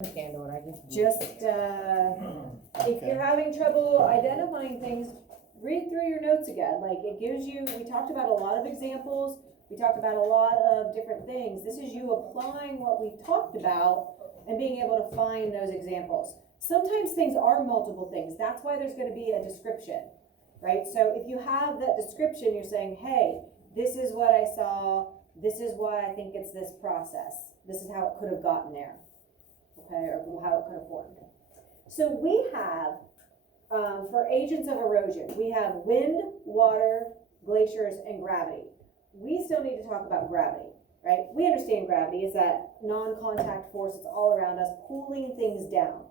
Handle it, I Just, if you're having trouble identifying things, read through your notes again. Like, it gives you, we talked about a lot of examples, we talked about a lot of different things. This is you applying what we've talked about and being able to find those examples. Sometimes things are multiple things. That's why there's gonna be a description, right? So if you have that description, you're saying, hey, this is what I saw, this is why I think it's this process. This is how it could have gotten there. Okay, or how it could have formed. So we have, for agents of erosion, we have wind, water, glaciers, and gravity. We still need to talk about gravity, right? We understand gravity is that non-contact force that's all around us, pulling things down,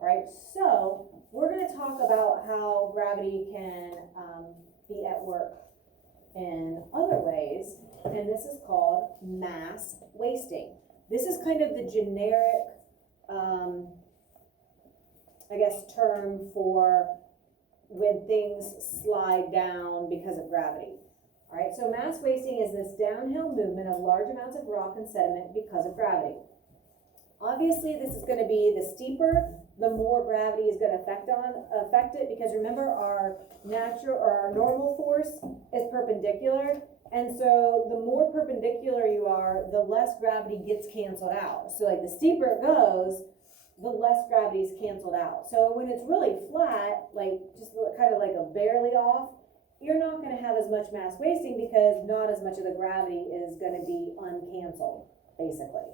right? So we're going to talk about how gravity can be at work in other ways, and this is called mass wasting. This is kind of the generic I guess, term for when things slide down because of gravity. All right, so mass wasting is this downhill movement of large amounts of rock and sediment because of gravity. Obviously, this is going to be the steeper, the more gravity is going to affect it, because remember, our natural or our normal force is perpendicular. And so the more perpendicular you are, the less gravity gets canceled out. So like the steeper it goes, the less gravity is canceled out. So when it's really flat, like just kind of like a barely off, you're not going to have as much mass wasting because not as much of the gravity is going to be uncanceled, basically,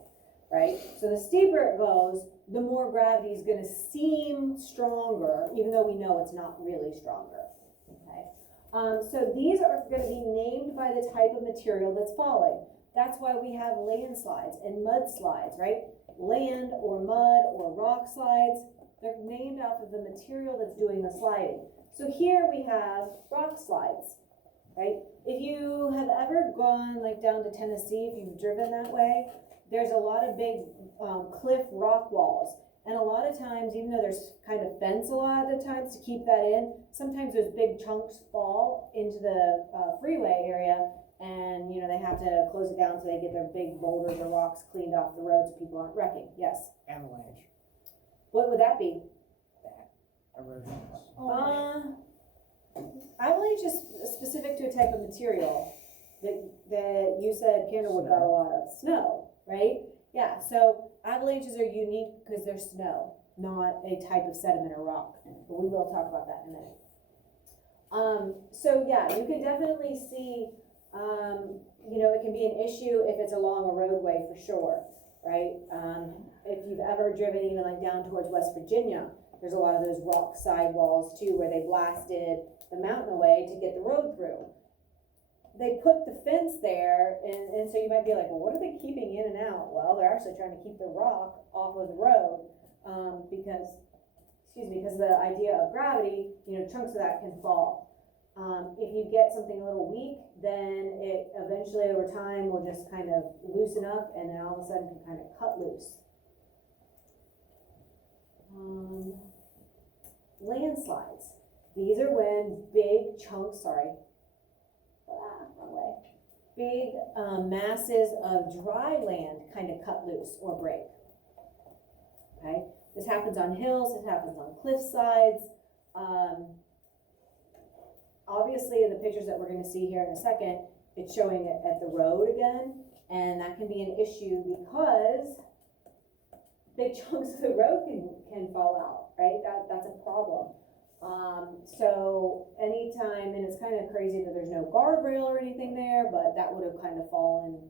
right? So the steeper it goes, the more gravity is going to seem stronger, even though we know it's not really stronger, okay? So these are going to be named by the type of material that's falling. That's why we have landslides and mudslides, right? Land or mud or rock slides, they're named off of the material that's doing the sliding. So here we have rock slides, right? If you have ever gone like down to Tennessee, if you've driven that way, there's a lot of big cliff rock walls. And a lot of times, even though there's kind of fence a lot of the times to keep that in, sometimes those big chunks fall into the freeway area, and you know they have to close it down so they get their big boulders or rocks cleaned off the road so people aren't wrecking. Yes? Avalanche. What would that be? That. Erosions. Avalanche is specific to a type of material that you said Candlewood got a lot of. Snow, right? Yeah, so avalanches are unique because they're snow, not a type of sediment or rock. But we will talk about that in a minute. So yeah, you can definitely see, you know, it can be an issue if it's along a roadway for sure, right? If you've ever driven even like down towards West Virginia, there's a lot of those rock sidewalls too where they blasted the mountain away to get the road through. They put the fence there, and so you might be like, well, what are they keeping in and out? Well, they're actually trying to keep the rock off of the road because of the idea of gravity, you know, chunks of that can fall. If you get something a little weak, then it eventually over time will just kind of loosen up and then all of a sudden can kind of cut loose. Landslides. These are when big chunks, big masses of dry land kind of cut loose or break. Okay, this happens on hills, this happens on cliff sides. Obviously, in the pictures that we're going to see here in a second, it's showing it at the road again, and that can be an issue because big chunks of the road can fall out, right? That's a problem. So anytime, and it's kind of crazy that there's no guardrail or anything there, but that would have kind of fallen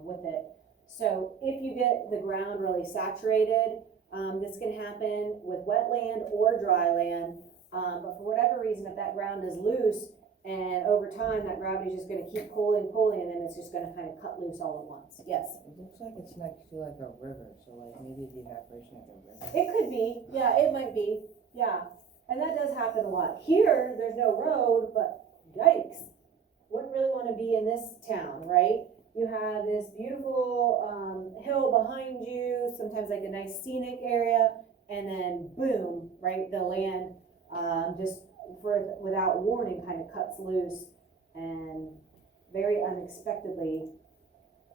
with it. So if you get the ground really saturated, this can happen with wet land or dry land. But for whatever reason, if that ground is loose and over time that gravity is just going to keep pulling, and then it's just going to kind of cut loose all at once. Yes? It looks like it's next to like a river, so like maybe the evaporation of the river. It could be. Yeah, it might be. Yeah. And that does happen a lot. Here, there's no road, but yikes. Wouldn't really want to be in this town, right? You have this beautiful hill behind you, sometimes like a nice scenic area, and then boom, right? The land just without warning kind of cuts loose, and very unexpectedly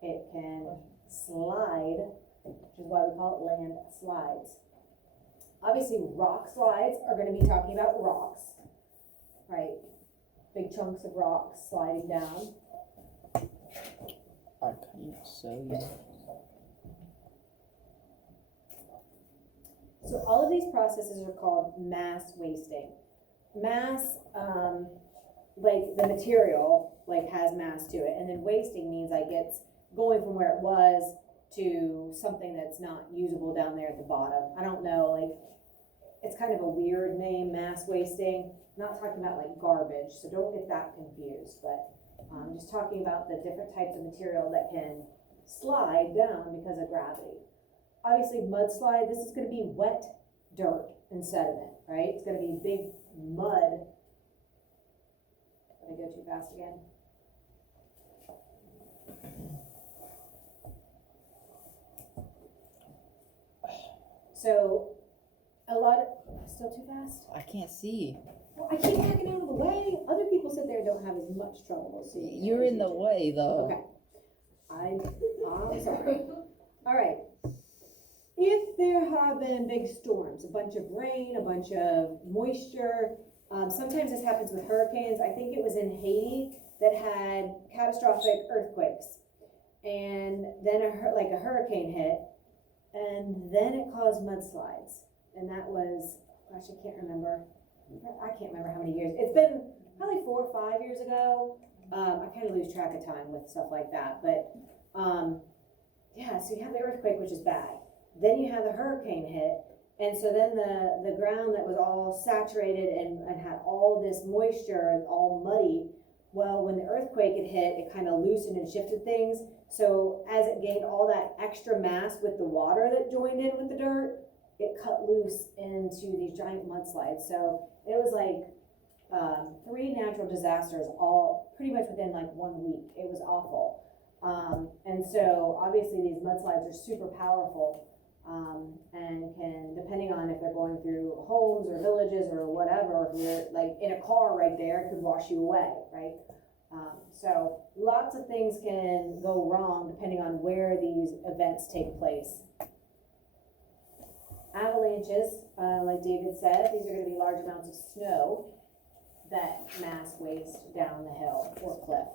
it can slide which is why we call it landslides. Obviously, rock slides are gonna be talking about rocks, right? Big chunks of rocks sliding down. I couldn't show you. So all of these processes are called mass wasting. Mass, like the material, like has mass to it, and then wasting means like it's going from where it was to something that's not usable down there at the bottom. I don't know, like, it's kind of a weird name, mass wasting. I'm not talking about like garbage, so don't get that confused, but I'm just talking about the different types of material that can slide down because of gravity. Obviously, mudslide, this is gonna be wet dirt and sediment, right? It's gonna be big mud. Did I go too fast again? So, a lot of, still too fast? I can't see. Well, I keep backing out of the way. Other people sit there and don't have as much trouble seeing. You're in the way though. Okay. I'm sorry. All right. If there have been big storms, a bunch of rain, a bunch of moisture, sometimes this happens with hurricanes. I think it was in Haiti that had catastrophic earthquakes. And then a hurricane hit, and then it caused mudslides. And that was, gosh, I can't remember how many years. It's been probably 4 or 5 years ago. I kind of lose track of time with stuff like that. But yeah, so you have the earthquake, which is bad. Then you have the hurricane hit. And so then the ground that was all saturated and had all this moisture and all muddy, well, when the earthquake had hit, it kind of loosened and shifted things. So as it gained all that extra mass with the water that joined in with the dirt, it cut loose into these giant mudslides. So it was like 3 natural disasters all pretty much within like 1 week. It was awful. And so obviously these mudslides are super powerful and can, depending on if they're going through homes or villages or whatever, if you're like in a car right there, it could wash you away, right? So lots of things can go wrong depending on where these events take place. Avalanches, like David said, these are going to be large amounts of snow that mass waste down the hill or cliff.